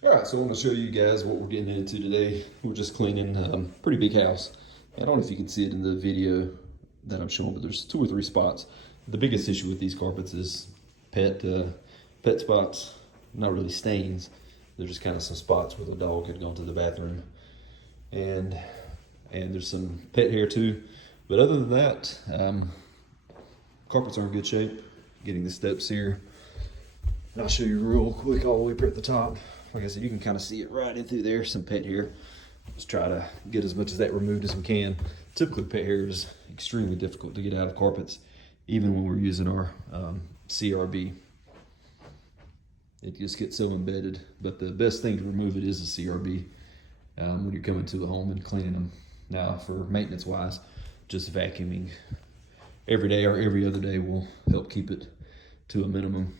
All right, so I want to show you guys what we're getting into today. We're just cleaning a pretty big house. I don't know if you can see it in the video that I'm showing, but there's 2 or 3 spots. The biggest issue with these carpets is pet spots, not really stains. They're just kind of some spots where the dog had gone to the bathroom. And there's some pet hair too. But other than that, carpets are in good shape. Getting the steps here. And I'll show you real quick all the way up at the top. Like I said, you can kind of see it right in through there, some pet hair. Just try to get as much of that removed as we can. Typically, pet hair is extremely difficult to get out of carpets, even when we're using our CRB. It just gets so embedded. But the best thing to remove it is a CRB when you're coming to the home and cleaning them. Now, for maintenance-wise, just vacuuming every day or every other day will help keep it to a minimum.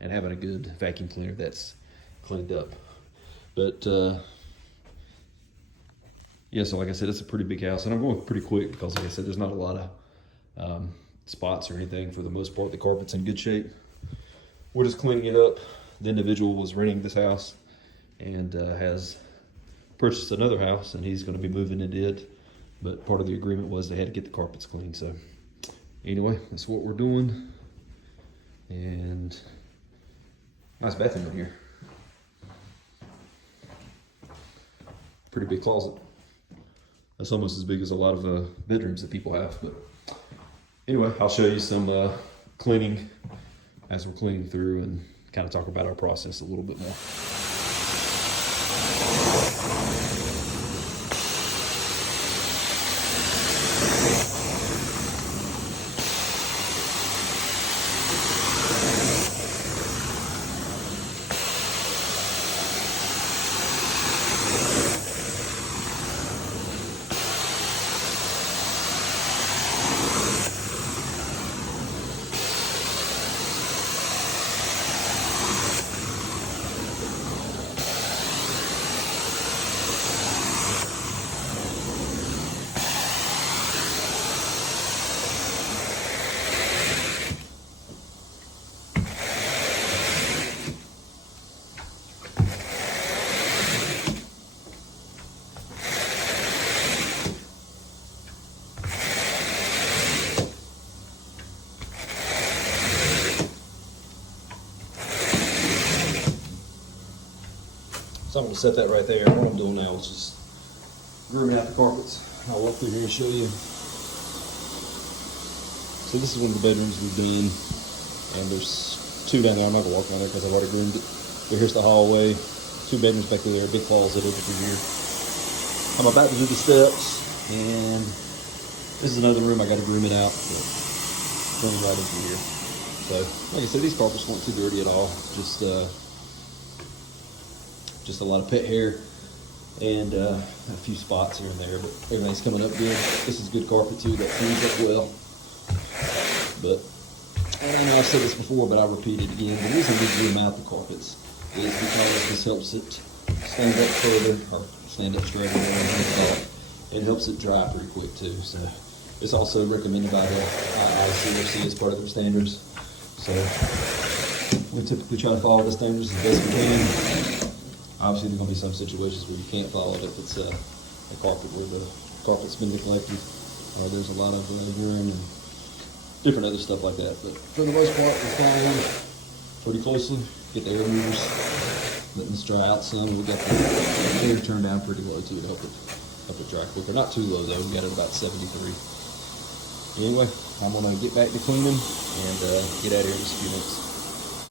And having a good vacuum cleaner that's cleaned up. But yeah, so like I said, it's a pretty big house, and I'm going pretty quick because, like I said, there's not a lot of spots or anything. For the most part, the carpet's in good shape. We're just cleaning it up. The individual was renting this house and has purchased another house, and he's going to be moving into it. But part of the agreement was they had to get the carpets clean. So anyway, that's what we're doing. And nice bathroom in here. Pretty big closet. That's almost as big as a lot of bedrooms that people have. But anyway, I'll show you some cleaning as we're cleaning through and kind of talk about our process a little bit more. So I'm going to set that right there. What I'm doing now is just grooming out the carpets. I'll walk through here and show you. So this is one of the bedrooms we've done, and there's 2 down there. I'm not going to walk down there because I've already groomed it. But here's the hallway. 2 bedrooms back there, a big closet over here. I'm about to do the steps, and this is another room. I got to groom it out, but coming right into here. So, like I said, these carpets weren't too dirty at all. Just a lot of pet hair and a few spots here and there, but everything's coming up good. This is good carpet too, that cleans up well. But, and I know I've said this before, but I'll repeat it again. The reason we groom out the carpets is because this helps it stand up further, or stand up straighter, it helps it dry pretty quick too. So it's also recommended by the ICRC as part of their standards. So we typically try to follow the standards as best we can. Obviously, there's going to be some situations where you can't follow it if it's a carpet where the carpet's been neglected, or there's a lot of urine and different other stuff like that. But for the most part, we're following pretty closely. Get the air movers, letting this dry out some. We got the air turned down pretty low too to help it dry quicker. Not too low though. We got it about 73. Anyway, I'm going to get back to cleaning and get out of here in just a few minutes.